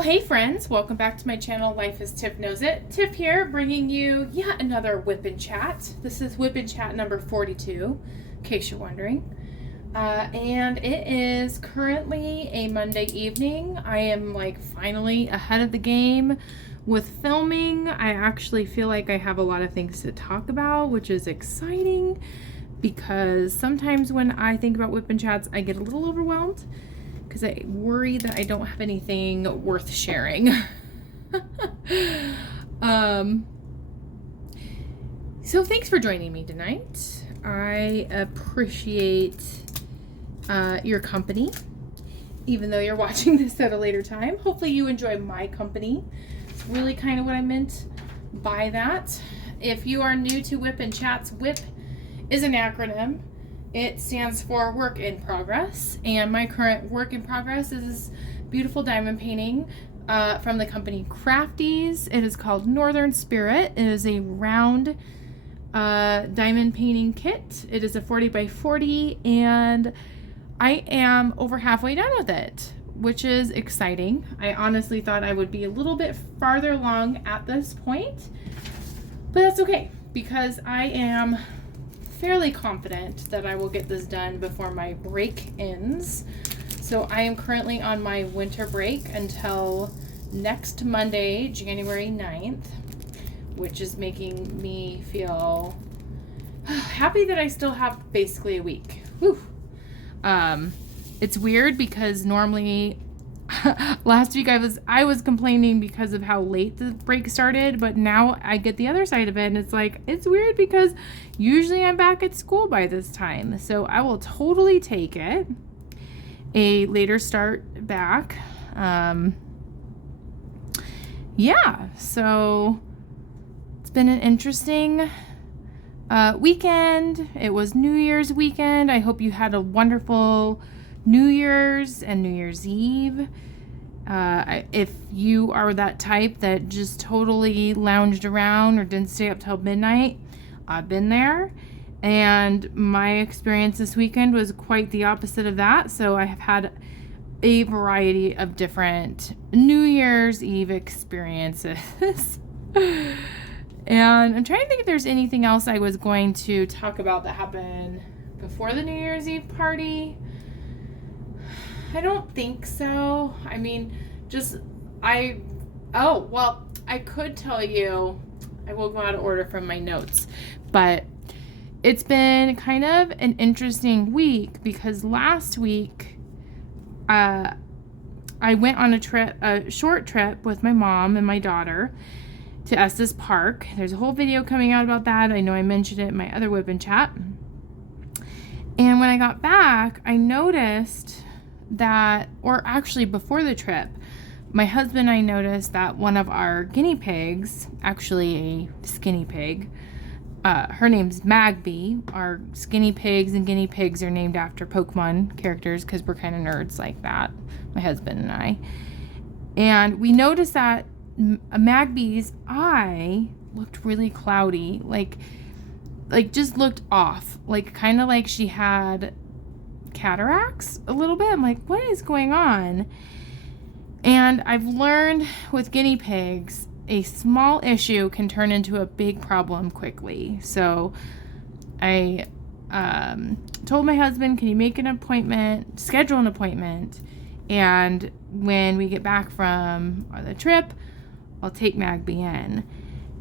Well, hey friends, welcome back to my channel, Life as Tiff Knows It. Tiff here, bringing you yet another WIP and Chat. This is WIP and Chat number 42, in case you're wondering. And it is currently a Monday evening. I am finally ahead of the game with filming. I actually feel like I have a lot of things to talk about, which is exciting because sometimes when I think about WIP and Chats, I get a little overwhelmed because I worry that I don't have anything worth sharing. So thanks for joining me tonight. I appreciate your company, even though you're watching this at a later time. Hopefully you enjoy my company. It's really kind of what I meant by that. If you are new to WIP and Chats, WIP is an acronym. It stands for Work in Progress, and my current work in progress is this beautiful diamond painting from the company Crafties. It is called Northern Spirit. It is a round diamond painting kit. It is a 40 by 40, and I am over halfway done with it, which is exciting. I honestly thought I would be a little bit farther along at this point, but that's okay because I am fairly confident that I will get this done before my break ends. So I am currently on my winter break until next Monday, January 9th, which is making me feel happy that I still have basically a week. Whew. It's weird because normally last week I was complaining because of how late the break started, but now I get the other side of it, and it's weird because usually I'm back at school by this time. So I will totally take it. A later start back. Yeah, so it's been an interesting weekend. It was New Year's weekend. I hope you had a wonderful New Year's and New Year's Eve. If you are that type that just totally lounged around or didn't stay up till midnight, I've been there. And my experience this weekend was quite the opposite of that. So I have had a variety of different New Year's Eve experiences. And I'm trying to think if there's anything else I was going to talk about that happened before the New Year's Eve party. I don't think so. I mean, I could tell you, I will go out of order from my notes, but it's been kind of an interesting week because last week, I went on a short trip with my mom and my daughter to Estes Park. There's a whole video coming out about that. I know I mentioned it in my other WIP and Chat. And when I got back, I noticed that, or actually before the trip, my husband and I noticed that one of our guinea pigs, actually a skinny pig, her name's Magby. Our skinny pigs and guinea pigs are named after Pokemon characters because we're kind of nerds like that, my husband and I. And we noticed that Magby's eye looked really cloudy, like just looked off, kind of like she had cataracts a little bit. I'm like, what is going on? And I've learned with guinea pigs, a small issue can turn into a big problem quickly. So I told my husband, can you make an appointment, schedule an appointment, and when we get back from the trip, I'll take Magby in.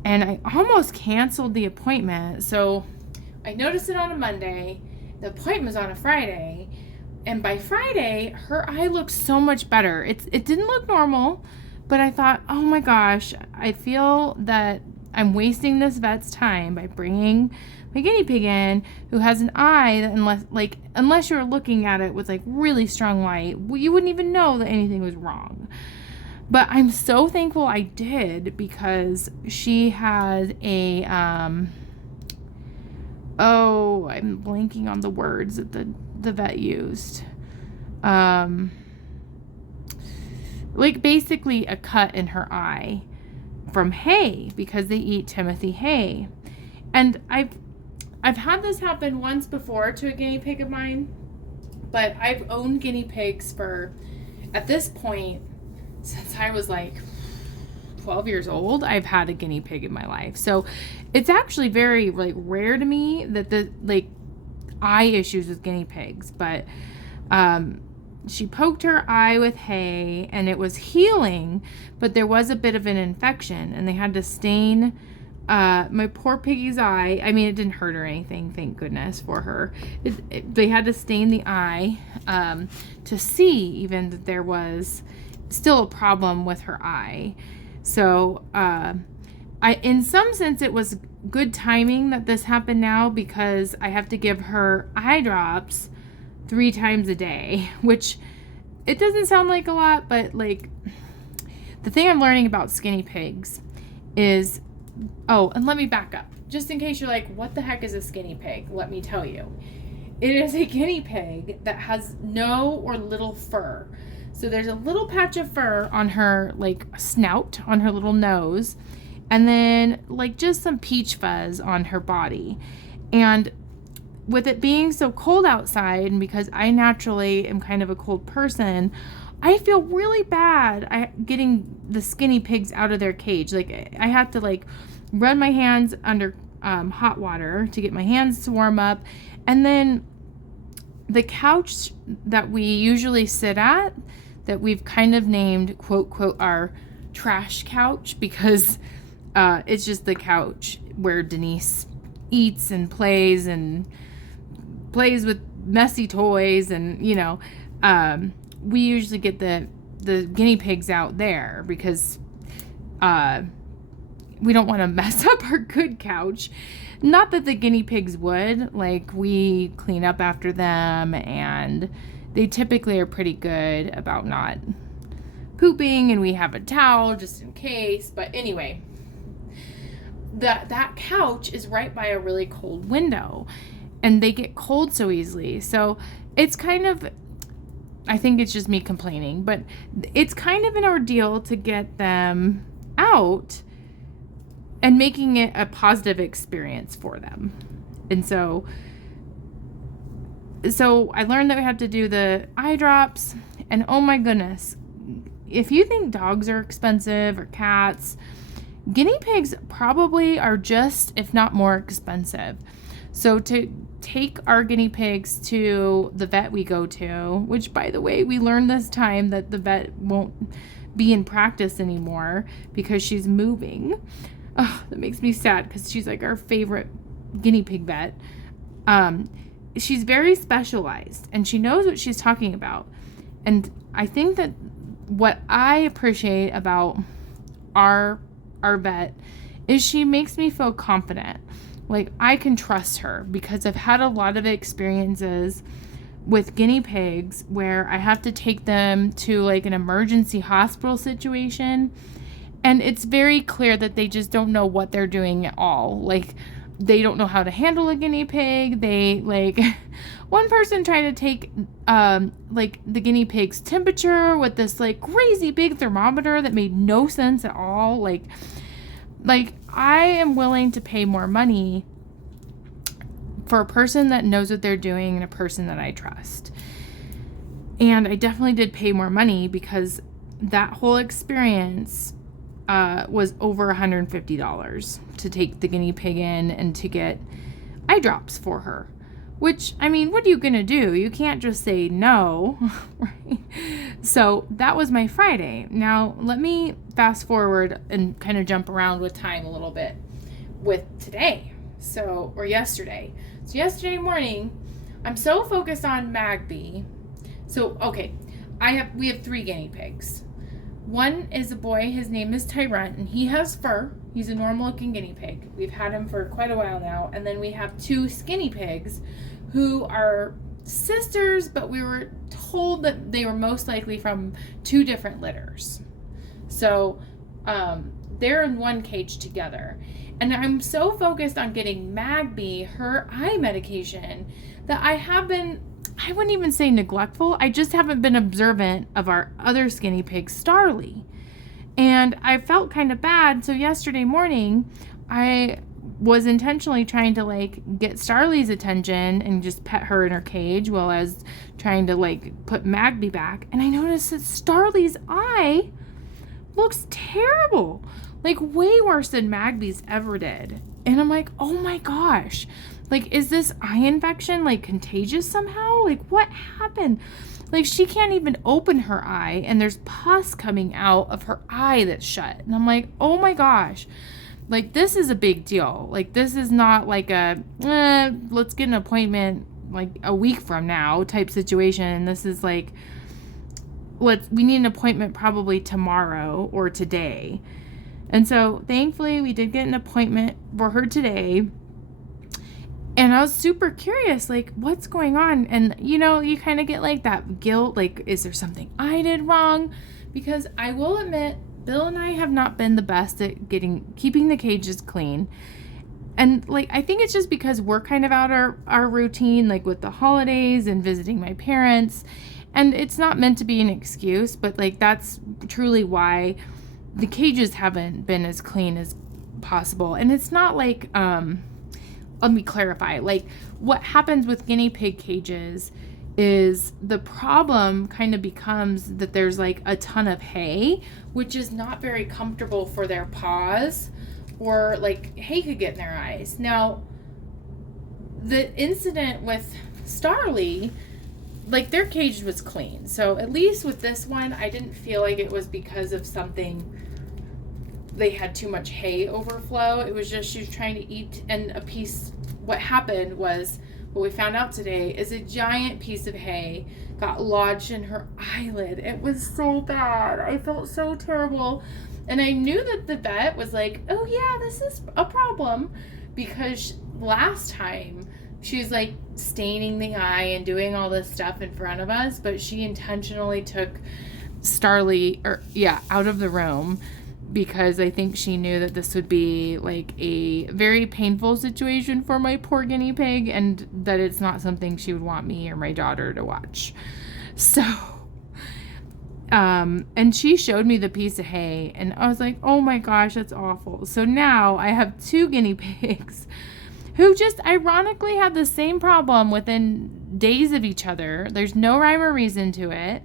And I almost canceled the appointment. So I noticed it on a Monday. The appointment was on a Friday, and by Friday, her eye looked so much better. It didn't look normal, but I thought, oh my gosh, I feel that I'm wasting this vet's time by bringing my guinea pig in who has an eye that unless you're looking at it with really strong light, you wouldn't even know that anything was wrong. But I'm so thankful I did because she has a I'm blanking on the words that the vet used. Basically a cut in her eye from hay because they eat Timothy hay. And I've had this happen once before to a guinea pig of mine, but I've owned guinea pigs for, at this point, since I was like 12 years old, I've had a guinea pig in my life. So it's actually very like rare to me that the like eye issues with guinea pigs. But she poked her eye with hay and it was healing, but there was a bit of an infection and they had to stain my poor piggy's eye. I mean, it didn't hurt or anything, thank goodness for her. They had to stain the eye to see even that there was still a problem with her eye. So in some sense, it was good timing that this happened now, because I have to give her eye drops 3 times a day, which it doesn't sound like a lot, but like the thing I'm learning about skinny pigs is, oh, and let me back up. Just in case you're like, what the heck is a skinny pig? Let me tell you. It is a guinea pig that has no or little fur. So there's a little patch of fur on her like snout, on her little nose, and then like just some peach fuzz on her body. And with it being so cold outside, and because I naturally am kind of a cold person, I feel really bad getting the skinny pigs out of their cage. Like I have to like run my hands under hot water to get my hands to warm up. And then the couch that we usually sit at, that we've kind of named quote quote our trash couch, because it's just the couch where Denise eats and plays with messy toys, and you know, we usually get the guinea pigs out there because we don't want to mess up our good couch. Not that the guinea pigs would. Like, we clean up after them, and they typically are pretty good about not pooping, and we have a towel just in case. But anyway, that couch is right by a really cold window, and they get cold so easily. So it's kind of, I think it's just me complaining, but it's kind of an ordeal to get them out and making it a positive experience for them. And so I learned that we have to do the eye drops, and oh my goodness, if you think dogs are expensive or cats, guinea pigs probably are just, if not more expensive. So to take our guinea pigs to the vet we go to, which by the way, we learned this time that the vet won't be in practice anymore because she's moving. Oh, that makes me sad because she's like our favorite guinea pig vet. She's very specialized and she knows what she's talking about. And I think that what I appreciate about our vet is she makes me feel confident. Like, I can trust her because I've had a lot of experiences with guinea pigs where I have to take them to like an emergency hospital situation, and it's very clear that they just don't know what they're doing at all. Like, they don't know how to handle a guinea pig. They like one person tried to take like the guinea pig's temperature with this like crazy big thermometer that made no sense at all. Like I am willing to pay more money for a person that knows what they're doing and a person that I trust. And I definitely did pay more money because that whole experience was over $150 to take the guinea pig in and to get eye drops for her. Which, I mean, what are you going to do? You can't just say no, right? So that was my Friday. Now, let me fast forward and kind of jump around with time a little bit with today. Or yesterday. So yesterday morning, I'm so focused on Magby. So, okay, we have 3 guinea pigs. One is a boy, his name is Tyrant, and he has fur. He's a normal looking guinea pig. We've had him for quite a while now. And then we have 2 skinny pigs who are sisters, but we were told that they were most likely from 2 different litters. So they're in one cage together. And I'm so focused on getting Magby her eye medication that I wouldn't even say neglectful. I just haven't been observant of our other skinny pig, Starly. And I felt kind of bad. So yesterday morning, I was intentionally trying to like get Starly's attention and just pet her in her cage while I was trying to like put Magby back. And I noticed that Starly's eye looks terrible. Like way worse than Magby's ever did. And I'm like, oh my gosh. Like, is this eye infection like contagious somehow? Like, what happened? Like, she can't even open her eye and there's pus coming out of her eye that's shut. And I'm like, oh my gosh. Like, this is a big deal. Like, this is not like a, let's get an appointment like a week from now type situation. This is like, we need an appointment probably tomorrow or today. And so thankfully we did get an appointment for her today. And I was super curious, like, what's going on? And, you know, you kind of get like that guilt, like, is there something I did wrong? Because I will admit, Bill and I have not been the best at keeping the cages clean. And, like, I think it's just because we're kind of out our routine, like with the holidays and visiting my parents. And it's not meant to be an excuse, but, like, that's truly why the cages haven't been as clean as possible. And it's not like, let me clarify, like, what happens with guinea pig cages is the problem kind of becomes that there's like a ton of hay, which is not very comfortable for their paws, or like hay could get in their eyes. Now, the incident with Starly, like, their cage was clean. So at least with this one, I didn't feel like it was because of something, they had too much hay overflow. It was just she was trying to eat, and what happened was, what we found out today is a giant piece of hay got lodged in her eyelid. It was so bad. I felt so terrible. And I knew that the vet was like, oh yeah, this is a problem, because last time she was like staining the eye and doing all this stuff in front of us, but she intentionally took Starly out of the room because I think she knew that this would be like a very painful situation for my poor guinea pig, and that it's not something she would want me or my daughter to watch. So, and she showed me the piece of hay, and I was like, oh my gosh, that's awful. So now I have 2 guinea pigs who just ironically had the same problem within days of each other. There's no rhyme or reason to it.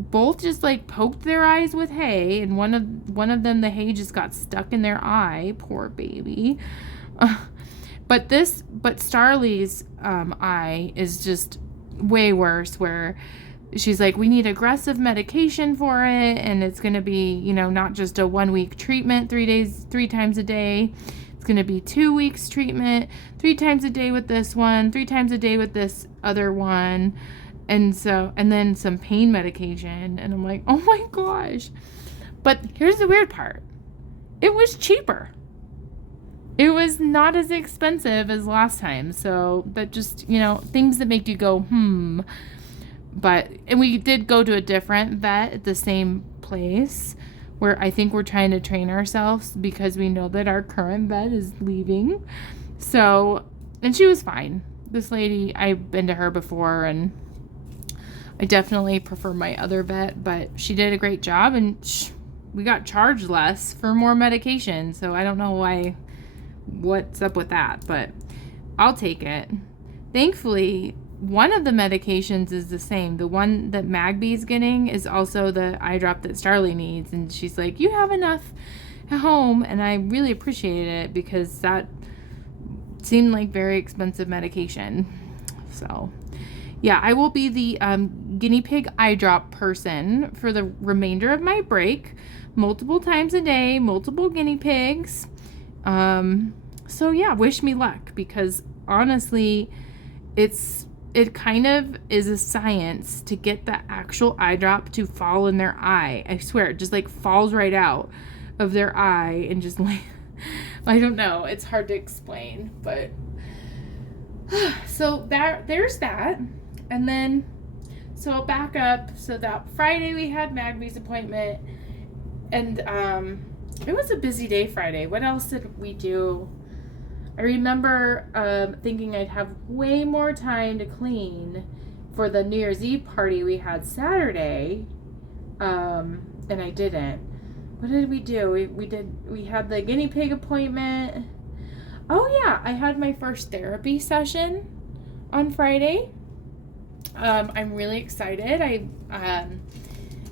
Both just like poked their eyes with hay, and one of them, the hay just got stuck in their eye. Poor baby. But Starly's eye is just way worse, where she's like, we need aggressive medication for it, and it's going to be, you know, not just a 1-week treatment 3 times a day. It's going to be 2 weeks treatment 3 times a day with this one, 3 times a day with this other one. And then some pain medication. And I'm like, oh my gosh. But here's the weird part. It was cheaper. It was not as expensive as last time. So that just, you know, things that make you go, and we did go to a different vet at the same place, where I think we're trying to train ourselves because we know that our current vet is leaving. So, and she was fine. This lady, I've been to her before, and I definitely prefer my other vet, but she did a great job, and we got charged less for more medication. So I don't know what's up with that, but I'll take it. Thankfully, one of the medications is the same. The one that Magby's getting is also the eye drop that Starly needs. And she's like, you have enough at home. And I really appreciated it, because that seemed like very expensive medication. So yeah, I will be the guinea pig eye drop person for the remainder of my break. Multiple times a day, multiple guinea pigs. So yeah, wish me luck, because honestly, it kind of is a science to get the actual eye drop to fall in their eye. I swear, it just like falls right out of their eye, and just like, I don't know. It's hard to explain, but so there's that. And then, so I'll back up. So that Friday we had Magby's appointment, and it was a busy day Friday. What else did we do? I remember thinking I'd have way more time to clean for the New Year's Eve party we had Saturday, and I didn't. What did we do? We had the guinea pig appointment. Oh yeah, I had my first therapy session on Friday. I'm really excited.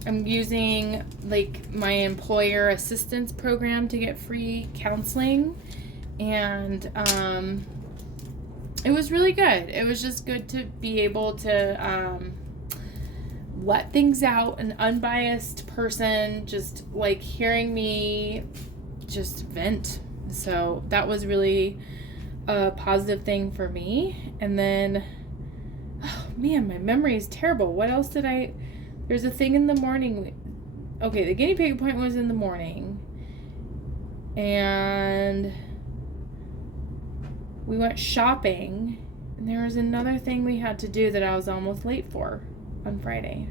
I'm using like my employer assistance program to get free counseling, and it was really good. It was just good to be able to let things out, an unbiased person, just like hearing me just vent. So that was really a positive thing for me. And then, oh man, my memory is terrible. What else did there's a thing in the morning. Okay, the guinea pig appointment was in the morning. And we went shopping. And there was another thing we had to do that I was almost late for on Friday.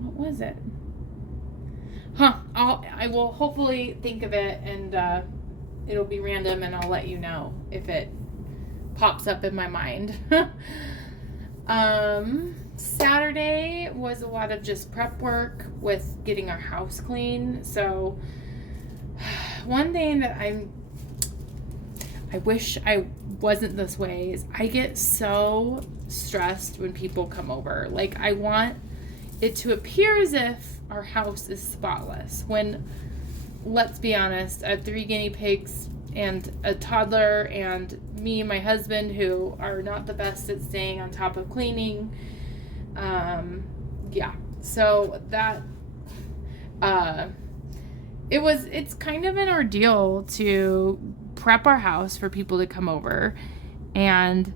What was it? I will hopefully think of it, and it'll be random, and I'll let you know if it pops up in my mind. Saturday was a lot of just prep work with getting our house clean. So one thing that I wish I wasn't this way is I get so stressed when people come over. Like, I want it to appear as if our house is spotless, when, let's be honest, I have 3 guinea pigs and a toddler and me and my husband, who are not the best at staying on top of cleaning. So that it's kind of an ordeal to prep our house for people to come over. And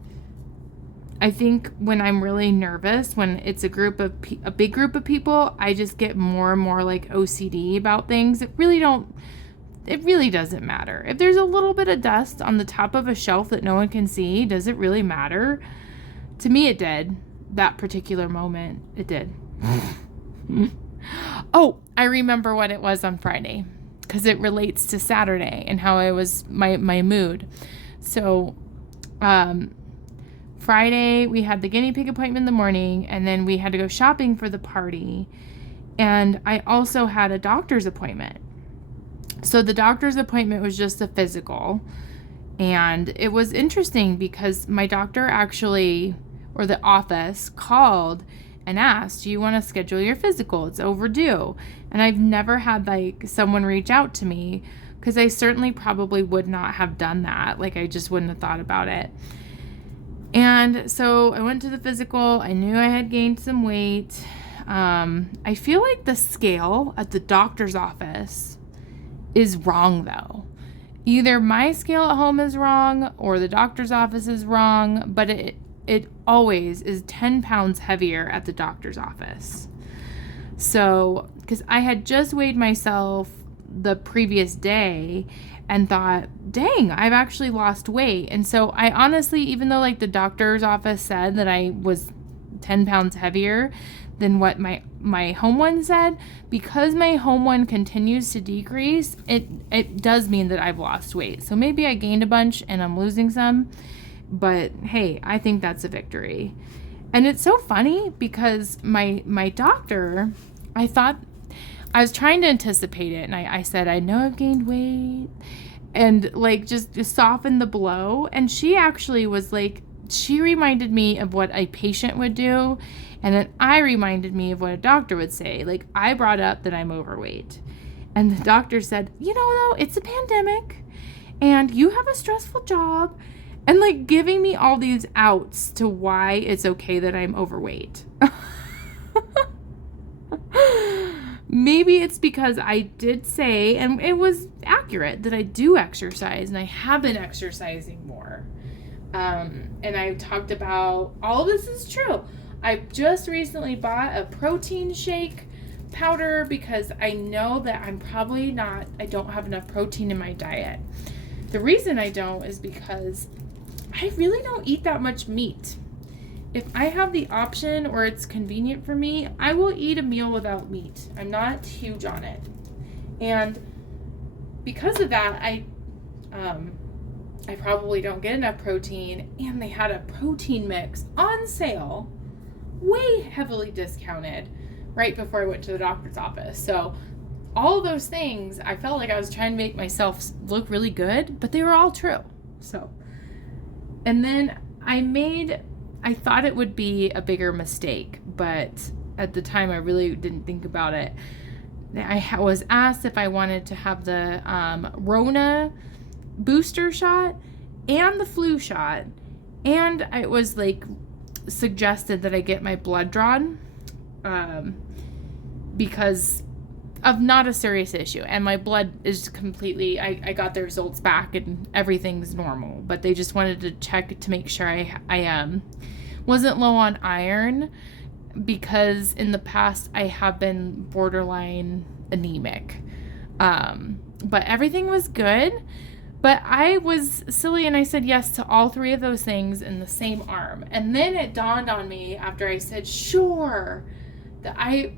I think when I'm really nervous, when it's a big group of people, I just get more and more like OCD about things. It really doesn't matter. If there's a little bit of dust on the top of a shelf that no one can see, does it really matter? To me, it did. That particular moment, it did. Oh, I remember what it was on Friday, because it relates to Saturday and how I was, my mood. So, Friday, we had the guinea pig appointment in the morning, and then we had to go shopping for the party. And I also had a doctor's appointment. So the doctor's appointment was just a physical. And it was interesting because my doctor actually, or the office, called and asked, do you want to schedule your physical? It's overdue. And I've never had like someone reach out to me, because I certainly probably would not have done that. Like, I just wouldn't have thought about it. And so I went to the physical. I knew I had gained some weight. I feel like the scale at the doctor's office is wrong, though. Either my scale at home is wrong or the doctor's office is wrong, but it always is 10 pounds heavier at the doctor's office. So, because I had just weighed myself the previous day and thought, dang, I've actually lost weight. And so I honestly, even though like the doctor's office said that I was 10 pounds heavier than what my home one said, because my home one continues to decrease, it does mean that I've lost weight. So maybe I gained a bunch and I'm losing some, but hey, I think that's a victory. And it's so funny because my doctor, I thought, I was trying to anticipate it, and I said, I know I've gained weight, and like just soften the blow. And she actually was like, she reminded me of what a patient would do, and then I reminded me of what a doctor would say. Like, I brought up that I'm overweight, and the doctor said, you know, though, it's a pandemic, and you have a stressful job, and like giving me all these outs to why it's okay that I'm overweight. Maybe it's because I did say, and it was accurate, that I do exercise, and I have been exercising more. And I talked about, all of this is true. I just recently bought a protein shake powder because I know that I don't have enough protein in my diet. The reason I don't is because I really don't eat that much meat. If I have the option or it's convenient for me, I will eat a meal without meat. I'm not huge on it. And because of that, I probably don't get enough protein. And they had a protein mix on sale, way heavily discounted, right before I went to the doctor's office. So all of those things, I felt like I was trying to make myself look really good, but they were all true. So, and then I thought it would be a bigger mistake, but at the time I really didn't think about it. I was asked if I wanted to have the Rona booster shot and the flu shot, and it was like suggested that I get my blood drawn because of not a serious issue, and my blood is completely, I got the results back and everything's normal, but they just wanted to check to make sure I wasn't low on iron, because in the past I have been borderline anemic. But everything was good. But I was silly and I said yes to all 3 of those things in the same arm. And then it dawned on me after I said sure that I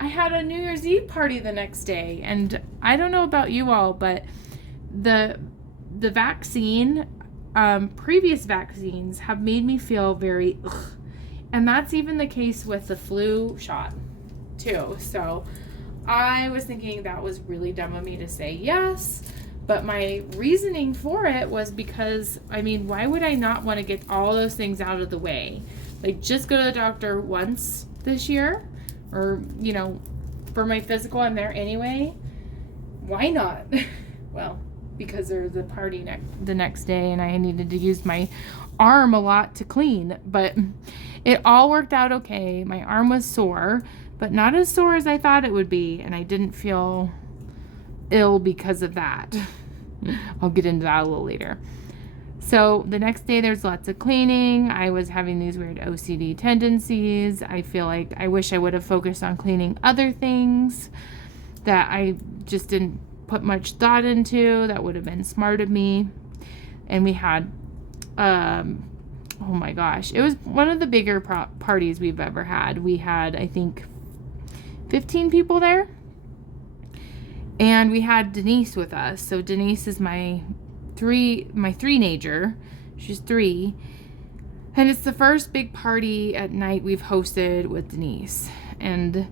had a New Year's Eve party the next day. And I don't know about you all, but the vaccine, previous vaccines have made me feel very ugh. And that's even the case with the flu shot too. So I was thinking that was really dumb of me to say yes. But my reasoning for it was because, I mean, why would I not want to get all those things out of the way? Like, just go to the doctor once this year, or, you know, for my physical, I'm there anyway. Why not? Well, because there's the party the next day, and I needed to use my arm a lot to clean. But it all worked out okay. My arm was sore, but not as sore as I thought it would be, and I didn't feel ill because of that. I'll get into that a little later. So the next day there's lots of cleaning. I was having these weird OCD tendencies. I feel like I wish I would have focused on cleaning other things that I just didn't put much thought into. That would have been smart of me. And we had oh my gosh, it was one of the bigger parties we've ever had. We had, I think, 15 people there. And we had Denise with us. So Denise is my three-nager. She's 3. And it's the first big party at night we've hosted with Denise. And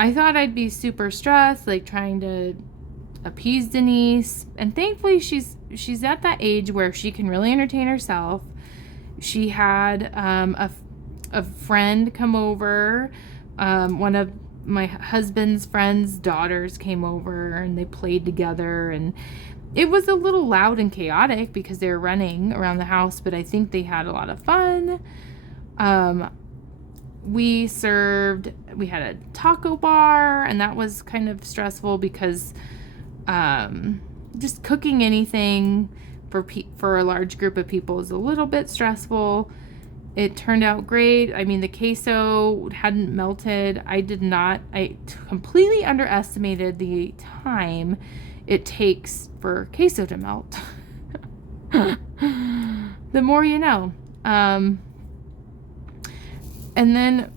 I thought I'd be super stressed, like trying to appease Denise. And thankfully she's at that age where she can really entertain herself. She had a friend come over, one of my husband's friend's daughters came over, and they played together, and it was a little loud and chaotic because they were running around the house, but I think they had a lot of fun. We had a taco bar, and that was kind of stressful because just cooking anything for a large group of people is a little bit stressful. It turned out great. I mean, the queso hadn't melted. I completely underestimated the time it takes for queso to melt. The more you know. And then,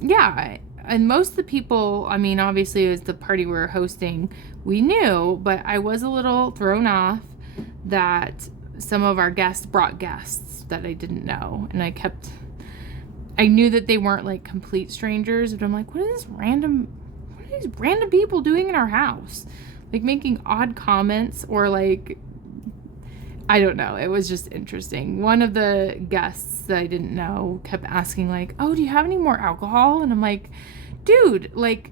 yeah, and most of the people, I mean, obviously it was the party we were hosting, we knew, but I was a little thrown off that some of our guests brought guests that I didn't know, and I knew that they weren't like complete strangers, but I'm like, what are these random people doing in our house? Like making odd comments, or like, I don't know. It was just interesting. One of the guests that I didn't know kept asking like, oh, do you have any more alcohol? And I'm like, dude, like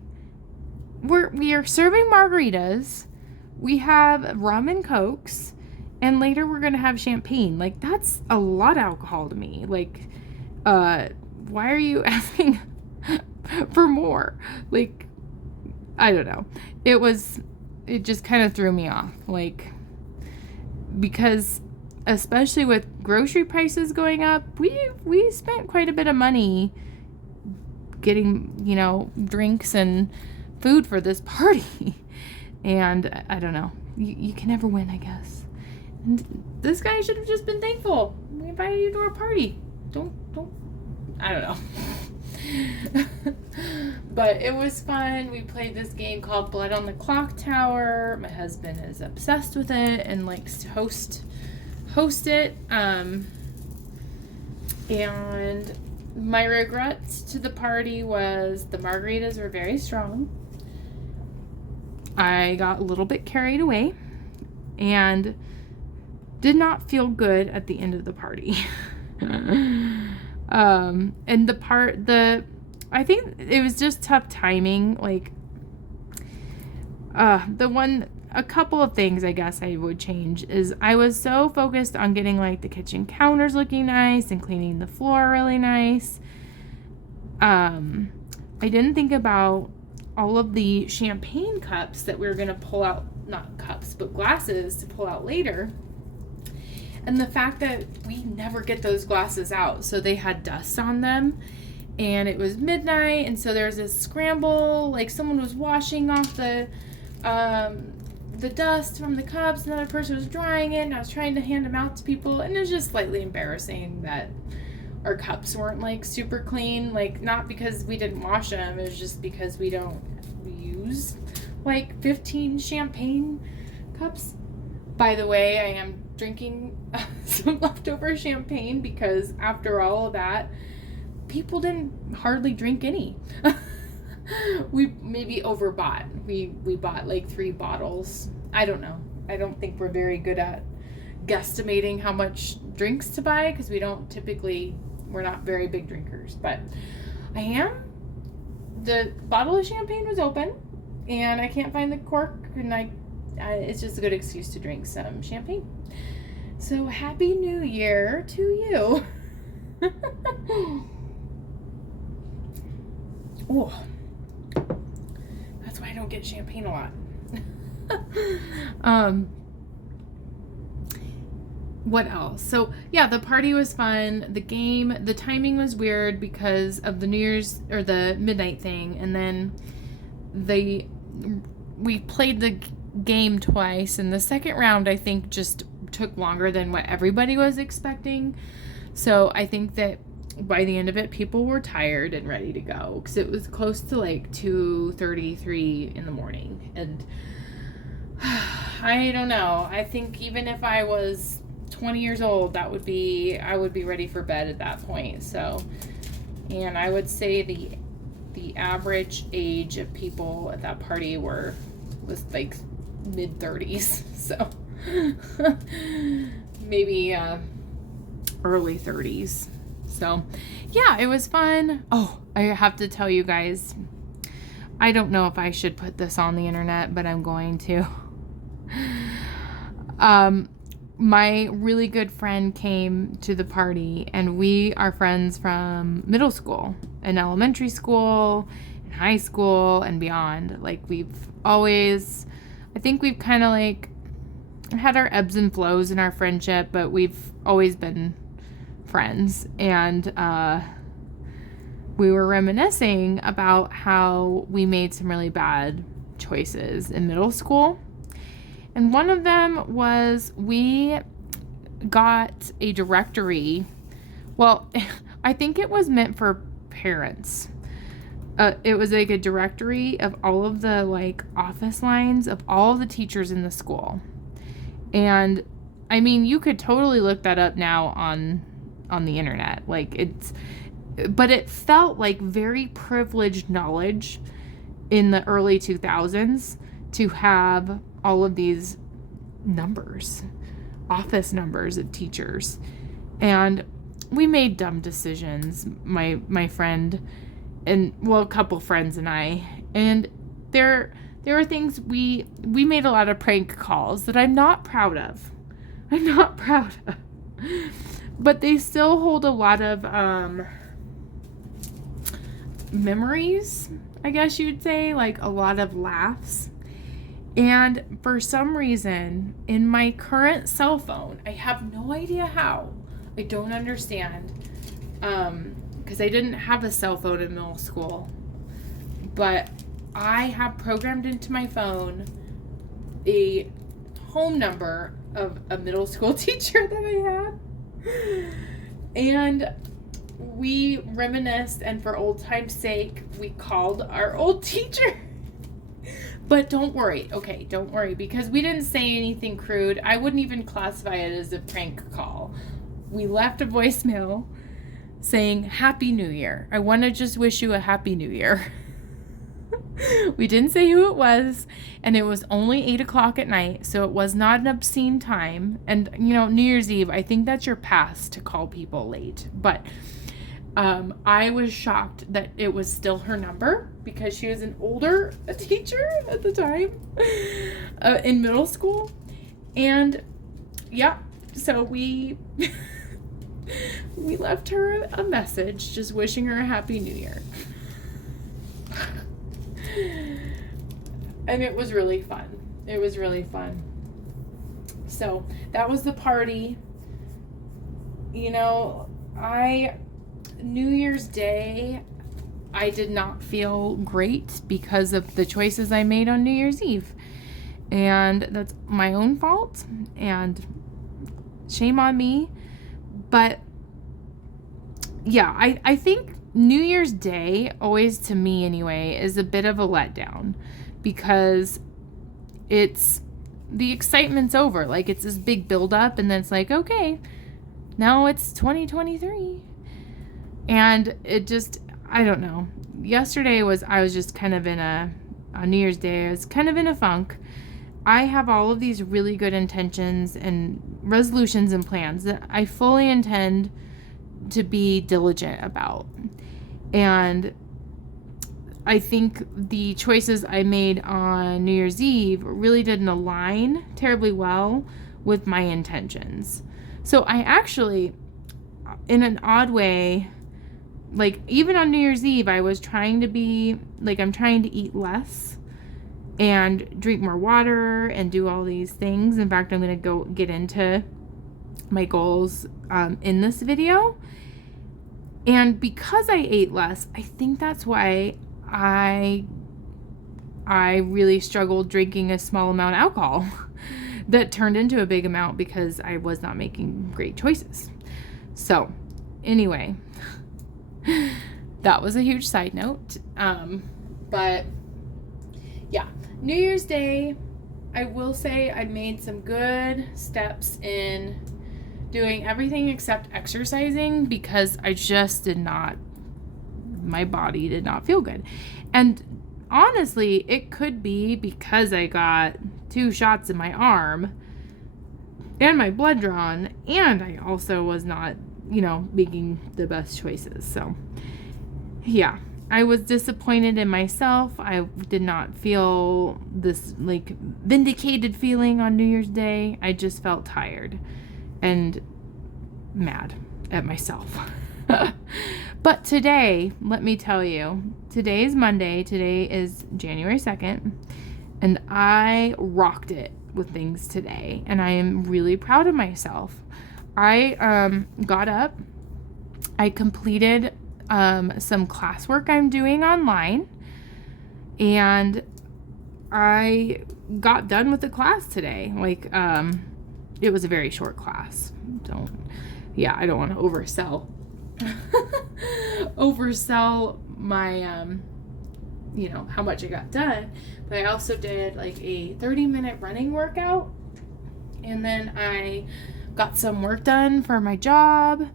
we are serving margaritas. We have rum and cokes. And later we're going to have champagne. Like, that's a lot of alcohol to me. Like, why are you asking for more? Like, I don't know. It just kind of threw me off. Like, because especially with grocery prices going up, we spent quite a bit of money getting, you know, drinks and food for this party. And I don't know. You can never win, I guess. And this guy should have just been thankful. We invited you to our party. Don't, I don't know. But it was fun. We played this game called Blood on the Clock Tower. My husband is obsessed with it and likes to host it. And my regrets to the party was the margaritas were very strong. I got a little bit carried away and did not feel good at the end of the party. And the I think it was just tough timing. Like, a couple of things I guess I would change is I was so focused on getting like the kitchen counters looking nice and cleaning the floor really nice. I didn't think about all of the champagne cups that we were going to pull out, not cups, but glasses to pull out later. And the fact that we never get those glasses out. So they had dust on them and it was midnight. And so there was this scramble, like someone was washing off the dust from the cups. Another person was drying it and I was trying to hand them out to people. And it was just slightly embarrassing that our cups weren't like super clean. Like not because we didn't wash them. It was just because we use like 15 champagne cups. By the way, I am drinking some leftover champagne because after all of that, people didn't hardly drink any. We maybe overbought. We bought like 3 bottles. I don't know. I don't think we're very good at guesstimating how much drinks to buy because we're not very big drinkers. But I am. The bottle of champagne was open and I can't find the cork and it's just a good excuse to drink some champagne. So happy New Year to you. Oh, that's why I don't get champagne a lot. What else? So yeah, the party was fun. The timing was weird because of the New Year's or the midnight thing, and then we played the game twice, and the second round I think just took longer than what everybody was expecting. So I think that by the end of it, people were tired and ready to go because it was close to like 2:33 in the morning, and I don't know. I think even if I was 20 years old, I would be ready for bed at that point. So, and I would say the average age of people at that party was like mid-30s. So maybe early 30s. So yeah, it was fun. Oh, I have to tell you guys, I don't know if I should put this on the internet, but I'm going to. My really good friend came to the party, and we are friends from middle school and elementary school and high school and beyond. Like I think we've kind of like had our ebbs and flows in our friendship, but we've always been friends. And we were reminiscing about how we made some really bad choices in middle school. And one of them was we got a directory. Well, I think it was meant for parents. It was like a directory of all of the like office lines of all the teachers in the school. And I mean, you could totally look that up now on the internet. But it felt like very privileged knowledge in the early 2000s to have all of these numbers, office numbers of teachers. And we made dumb decisions, my friend and, well, a couple friends and I. And there were things we made a lot of prank calls that I'm not proud of. But they still hold a lot of memories, I guess you'd say, like a lot of laughs. And for some reason, in my current cell phone, I have no idea how. I don't understand. Because I didn't have a cell phone in middle school. But I have programmed into my phone a home number of a middle school teacher that I had. And we reminisced, and for old time's sake, we called our old teacher. But don't worry, because we didn't say anything crude. I wouldn't even classify it as a prank call. We left a voicemail saying, Happy New Year. I want to just wish you a Happy New Year. We didn't say who it was, and it was only 8 o'clock at night, so it was not an obscene time. And, New Year's Eve, I think that's your pass to call people late. But I was shocked that it was still her number because she was an older teacher at the time in middle school. And yeah, so we we left her a message just wishing her a happy new year. And it was really fun. It was really fun. So that was the party. You know, New Year's Day, I did not feel great because of the choices I made on New Year's Eve. And that's my own fault, and shame on me. But yeah, I think New Year's Day, always to me anyway, is a bit of a letdown because the excitement's over. Like, it's this big buildup, and then it's like, okay, now it's 2023. And it just, I don't know. Yesterday I was just kind of on New Year's Day, I was kind of in a funk. I have all of these really good intentions and resolutions and plans that I fully intend to be diligent about. And I think the choices I made on New Year's Eve really didn't align terribly well with my intentions. So I actually, in an odd way, like, even on New Year's Eve, I was trying to be, like, I'm trying to eat less and drink more water and do all these things. In fact, I'm going to go get into my goals in this video. And because I ate less, I think that's why I really struggled drinking a small amount of alcohol that turned into a big amount because I was not making great choices. So anyway, that was a huge side note. But yeah, New Year's Day, I will say I made some good steps in doing everything except exercising because I just my body did not feel good. And honestly, it could be because I got 2 shots in my arm and my blood drawn, and I also was not, making the best choices. So yeah, I was disappointed in myself. I did not feel this like vindicated feeling on New Year's Day. I just felt tired and mad at myself. But today, let me tell you, today is Monday. Today is January 2nd, and I rocked it with things today, and I am really proud of myself. I got up, I completed some classwork I'm doing online, and I got done with the class today. Like, it was a very short class. I don't want to oversell my how much I got done, but I also did like a 30-minute running workout, and then I got some work done for my job,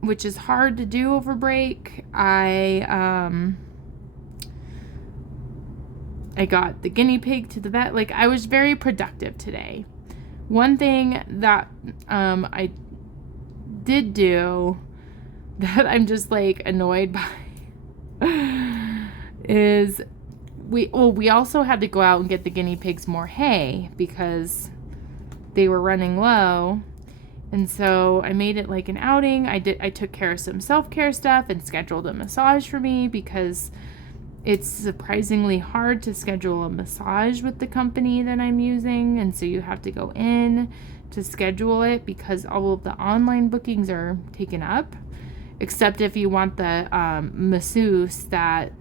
which is hard to do over break. I got the guinea pig to the vet. Like, I was very productive today. One thing that I did do that I'm just like annoyed by is we also had to go out and get the guinea pigs more hay because they were running low. And so I made it like an outing. I took care of some self-care stuff and scheduled a massage for me because it's surprisingly hard to schedule a massage with the company that I'm using. And so you have to go in to schedule it because all of the online bookings are taken up, except if you want the masseuse that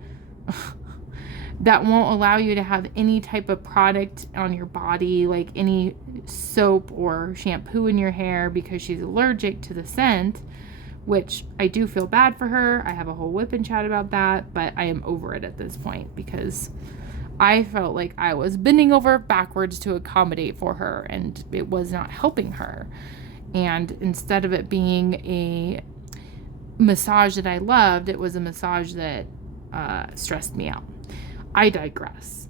won't allow you to have any type of product on your body, like any soap or shampoo in your hair, because she's allergic to the scent, which I do feel bad for her. I have a whole WIP and Chat about that, but I am over it at this point because I felt like I was bending over backwards to accommodate for her, and it was not helping her. And instead of it being a massage that I loved, it was a massage that stressed me out. I digress.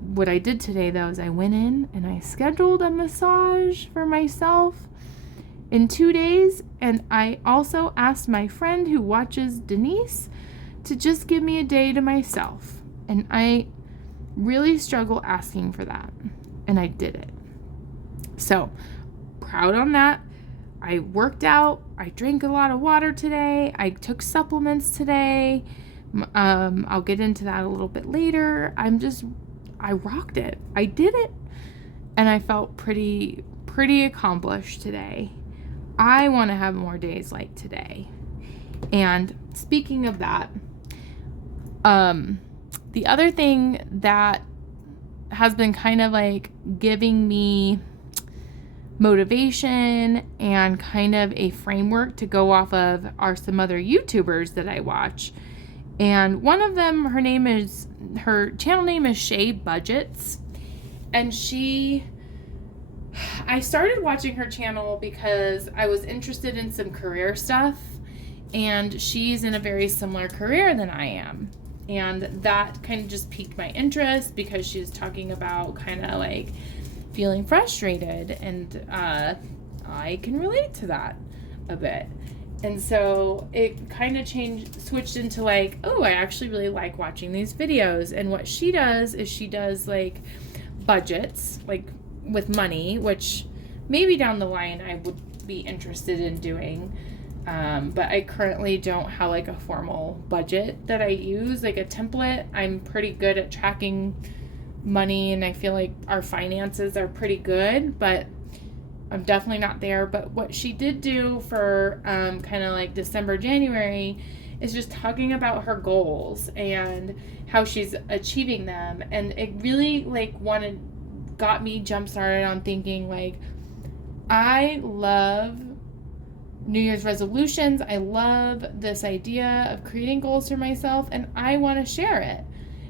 What I did today, though, is I went in and I scheduled a massage for myself, in 2 days. And I also asked my friend who watches Denise to just give me a day to myself. And I really struggle asking for that. And I did it. So proud on that. I worked out. I drank a lot of water today. I took supplements today. I'll get into that a little bit later. I rocked it. I did it. And I felt pretty accomplished today. I want to have more days like today. And speaking of that, the other thing that has been kind of like giving me motivation and kind of a framework to go off of are some other YouTubers that I watch. And one of them, her channel name is Shay Budgets. And I started watching her channel because I was interested in some career stuff. And she's in a very similar career than I am. And that kind of just piqued my interest because she's talking about kind of like feeling frustrated. And I can relate to that a bit. And so it kind of switched into like, oh, I actually really like watching these videos. And what she does is she does like budgets, like with money, which maybe down the line I would be interested in doing. But I currently don't have like a formal budget that I use, like a template. I'm pretty good at tracking money and I feel like our finances are pretty good, but I'm definitely not there. But what she did do for kind of like December, January is just talking about her goals and how she's achieving them. And it really like got me jump started on thinking like, I love New Year's resolutions. I love this idea of creating goals for myself and I want to share it.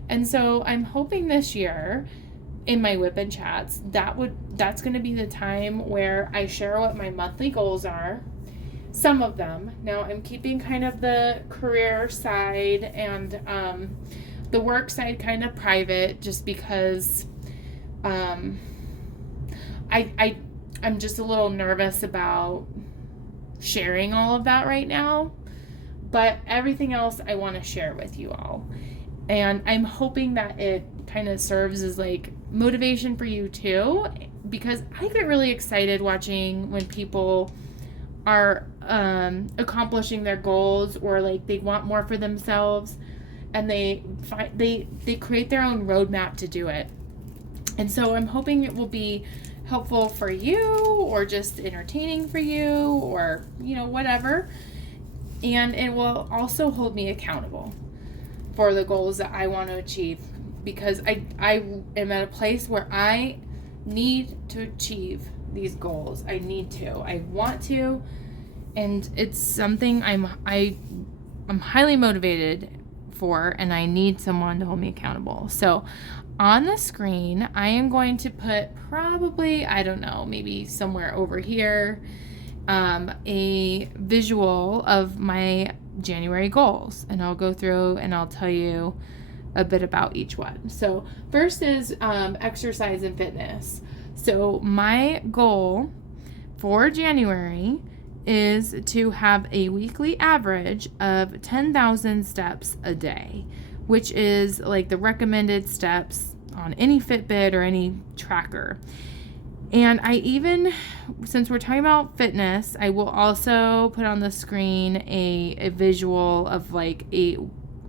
And so I'm hoping this year in my WIP and Chats, that's going to be the time where I share what my monthly goals are. Some of them. Now I'm keeping kind of the career side and the work side kind of private just because I'm just a little nervous about sharing all of that right now. But everything else I want to share with you all. And I'm hoping that it kind of serves as like motivation for you too, because I get really excited watching when people are accomplishing their goals or like they want more for themselves and they create their own roadmap to do it. And so I'm hoping it will be helpful for you or just entertaining for you or, whatever. And it will also hold me accountable for the goals that I want to achieve because I am at a place where I need to achieve these goals. I need to. I want to. And it's something I'm highly motivated for and I need someone to hold me accountable. So on the screen, I am going to put probably, I don't know, maybe somewhere over here, a visual of my January goals. And I'll go through and I'll tell you a bit about each one. So first is exercise and fitness. So my goal for January is to have a weekly average of 10,000 steps a day, which is like the recommended steps on any Fitbit or any tracker. And I even, since we're talking about fitness, I will also put on the screen a visual of like a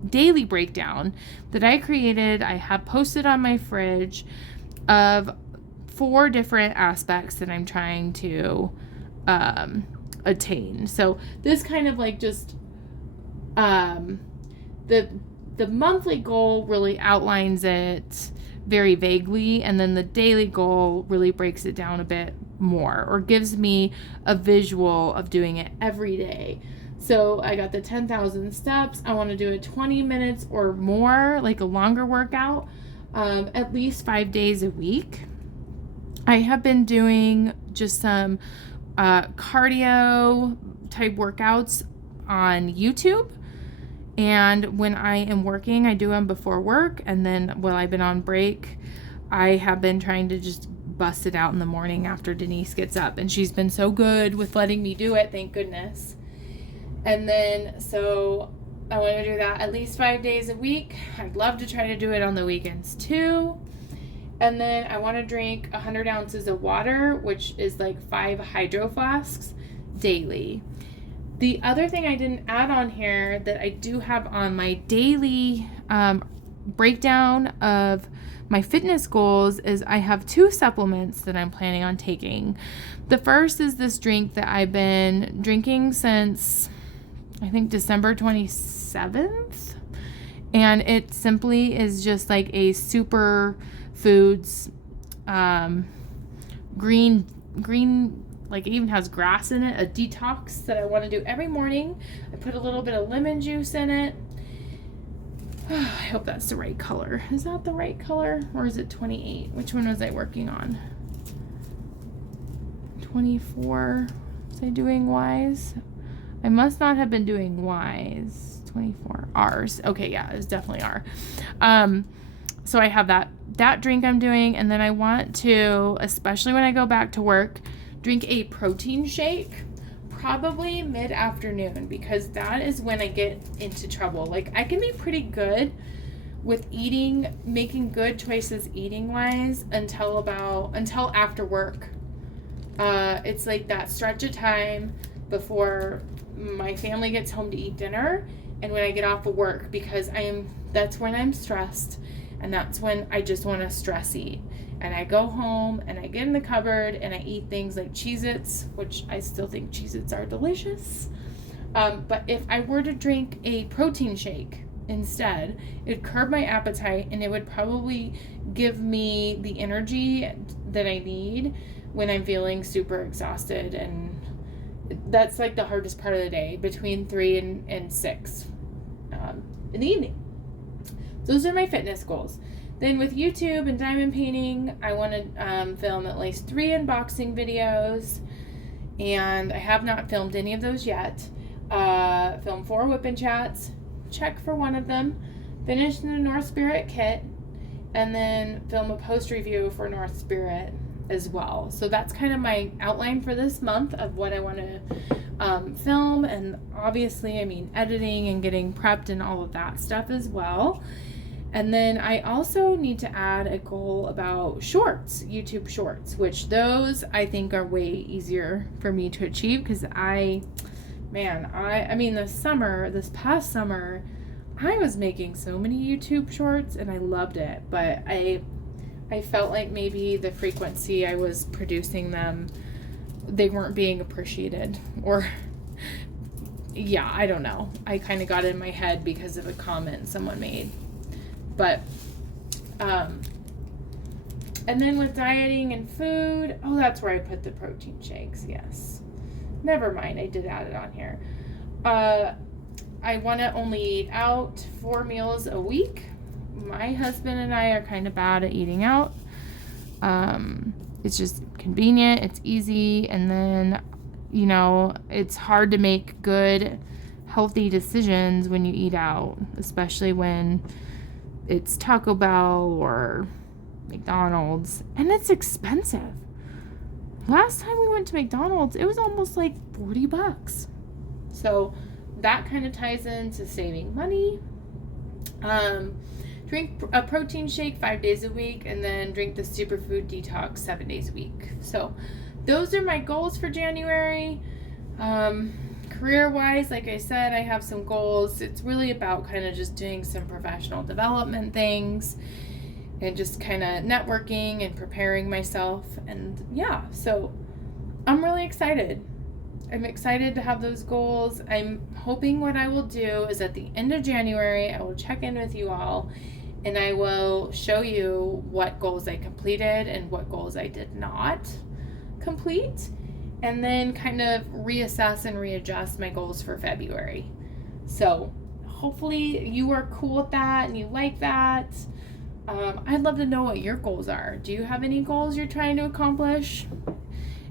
daily breakdown that I created. I have posted on my fridge of 4 different aspects that I'm trying to attain. So this kind of like just the monthly goal really outlines it very vaguely, and then the daily goal really breaks it down a bit more or gives me a visual of doing it every day. So I got the 10,000 steps. I want to do it 20 minutes or more, like a longer workout, at least 5 days a week. I have been doing just some cardio type workouts on YouTube. And when I am working, I do them before work. And then while I've been on break, I have been trying to just bust it out in the morning after Denise gets up. And she's been so good with letting me do it, thank goodness. And then, so I want to do that at least 5 days a week. I'd love to try to do it on the weekends too. And then I want to drink 100 ounces of water, which is like 5 hydro flasks daily. The other thing I didn't add on here that I do have on my daily breakdown of my fitness goals is I have 2 supplements that I'm planning on taking. The first is this drink that I've been drinking since, I think, December 27th. And it simply is just like a super foods, green, like it even has grass in it, a detox that I want to do every morning. I put a little bit of lemon juice in it. I hope that's the right color. Is that the right color? Or is it 28? Which one was I working on? 24. Was I doing Y's? I must not have been doing Y's. 24. R's. Okay, yeah, it's definitely R. So I have that drink I'm doing, and then I want to, especially when I go back to work, drink a protein shake, probably mid-afternoon, because that is when I get into trouble. Like, I can be pretty good with eating, making good choices eating-wise until after work. It's like that stretch of time before my family gets home to eat dinner and when I get off of work, because that's when I'm stressed. And that's when I just want to stress eat. And I go home and I get in the cupboard and I eat things like Cheez-Its, which I still think Cheez-Its are delicious. But if I were to drink a protein shake instead, it'd curb my appetite and it would probably give me the energy that I need when I'm feeling super exhausted. And that's like the hardest part of the day, between 3 and 6 in the evening. Those are my fitness goals. Then with YouTube and diamond painting, I want to film at least 3 unboxing videos, and I have not filmed any of those yet. Film 4 WIP and Chats, check for one of them, finish the North Spirit kit, and then film a post review for North Spirit as well. So that's kind of my outline for this month of what I want to film, and obviously, I mean, editing and getting prepped and all of that stuff as well. And then I also need to add a goal about shorts, YouTube shorts, which those I think are way easier for me to achieve, because I mean, this past summer, I was making so many YouTube shorts and I loved it, but I felt like maybe the frequency I was producing them, they weren't being appreciated, or yeah, I don't know. I kind of got in my head because of a comment someone made. But, and then with dieting and food, oh, that's where I put the protein shakes, yes. Never mind, I did add it on here. I want to only eat out 4 meals a week. My husband and I are kind of bad at eating out. It's just convenient, it's easy, and then, you know, it's hard to make good, healthy decisions when you eat out, especially when it's Taco Bell or McDonald's, and it's expensive. Last time we went to McDonald's, it was almost like $40. So that kind of ties into saving money. Drink a protein shake 5 days a week, and then drink the superfood detox 7 days a week. So those are my goals for January. Career-wise, like I said, I have some goals. It's really about kind of just doing some professional development things and just kind of networking and preparing myself. And yeah, so I'm really excited. I'm excited to have those goals. I'm hoping what I will do is at the end of January, I will check in with you all and I will show you what goals I completed and what goals I did not complete, and then kind of reassess and readjust my goals for February. So hopefully you are cool with that and you like that. I'd love to know what your goals are. Do you have any goals you're trying to accomplish?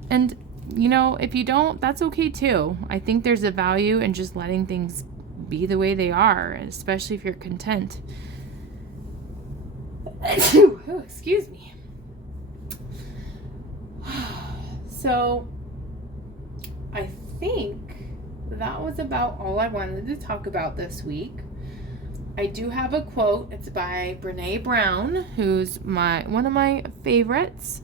And, you know, if you don't, that's okay too. I think there's a value in just letting things be the way they are, especially if you're content. Oh, excuse me. So I think that was about all I wanted to talk about this week. I do have a quote. It's by Brene Brown, who's one of my favorites.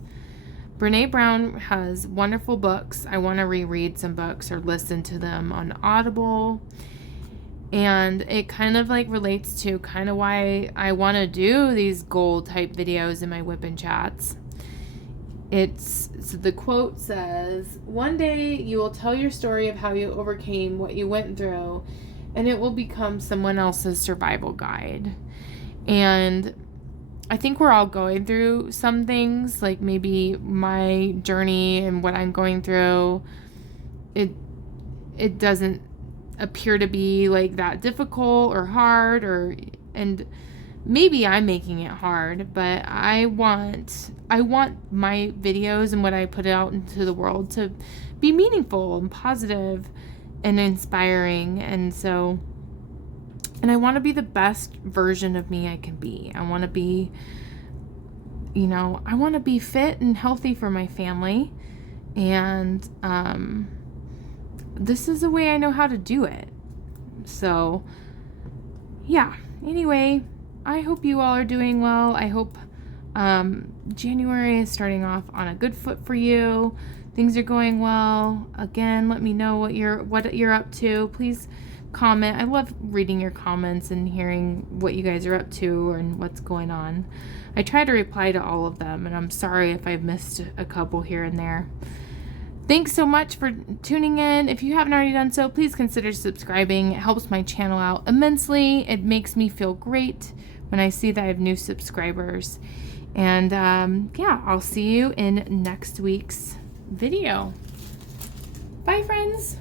Brene Brown has wonderful books. I want to reread some books or listen to them on Audible. And it kind of like relates to kind of why I want to do these goal type videos in my WIP and Chats. So the quote says, "One day you will tell your story of how you overcame what you went through, and it will become someone else's survival guide." And I think we're all going through some things, like maybe my journey and what I'm going through, it doesn't appear to be like that difficult or hard, and maybe I'm making it hard, but I want my videos and what I put out into the world to be meaningful and positive and inspiring. And I want to be the best version of me I can be. I want to be, I want to be fit and healthy for my family. And this is the way I know how to do it. So, yeah. Anyway, I hope you all are doing well. I hope January is starting off on a good foot for you. Things are going well. Again, let me know what you're up to. Please comment. I love reading your comments and hearing what you guys are up to and what's going on. I try to reply to all of them, and I'm sorry if I've missed a couple here and there. Thanks so much for tuning in. If you haven't already done so, please consider subscribing. It helps my channel out immensely. It makes me feel great when I see that I have new subscribers. And I'll see you in next week's video. Bye, friends.